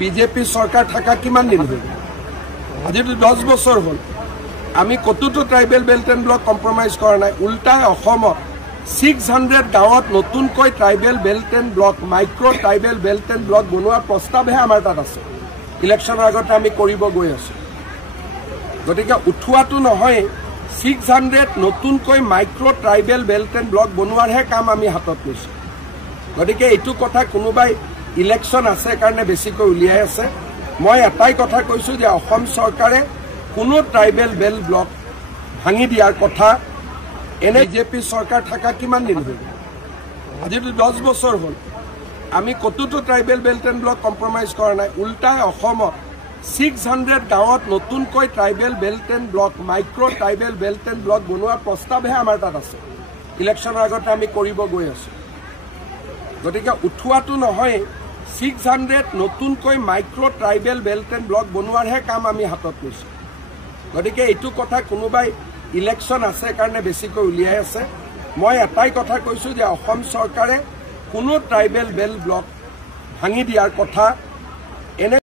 BJP সরকার থাকা কিমান দিন হল আজি 10 বছর হল আমি কতটো ট্রাইবেল বেল্ট এন্ড ব্লক কম্প্রমাইজ করা নাই উল্টাই 600 গাঁৱত নতুনকৈ tribal belt and block micro tribal belt and block বনোৱাৰ প্ৰস্তাৱহে আমাৰ তাত আছে ইলেকশনৰ আগতে আমি কৰিব গৈ আছো গতিকে উঠুৱাটো নহয় 600 নতুনকৈ micro tribal belt and block বনোৱাৰহে কাম আমি হাতত লৈছো গতিকে এইটো কথা কোনোবাই ইলেকশন আছে কাৰণে বেছিকৈ উলিয়াই আছে মই এটাই কথা কৈছো যে অসম চৰকাৰে কোনো ট্ৰাইবেল বেল্ট ব্লক ভাঙি দিয়াৰ কথা এনে বিজেপি সরকার থাকা কিমান দিন হল আজি 10 বছর হল আমি কতটো ট্রাইবেল বেল্ট এন্ড ব্লক কম্প্রমাইজ করা নাই উল্টাই 600 গাঁৱত নতুনকৈ tribal belt and block micro tribal belt and block বনোৱাৰ প্ৰস্তাৱহে আমাৰ তাত আছে ইলেকশনৰ আগতে আমি কৰিব গৈ আছো গতিকে উঠুৱাটো নহয় 600 নতুনকৈ micro tribal belt and block বনোৱাৰহে কাম আমি হাতত লৈছো গতিকে এইটো কথা কোনোবাই ইলেকশন আছে কাৰণে বেছিকৈ উলিয়াই আছে মই এটাই কথা কৈছো যে অসম চৰকাৰে কোনো ট্ৰাইবেল বেল্ট ব্লক ভাঙি দিয়াৰ কথা এনে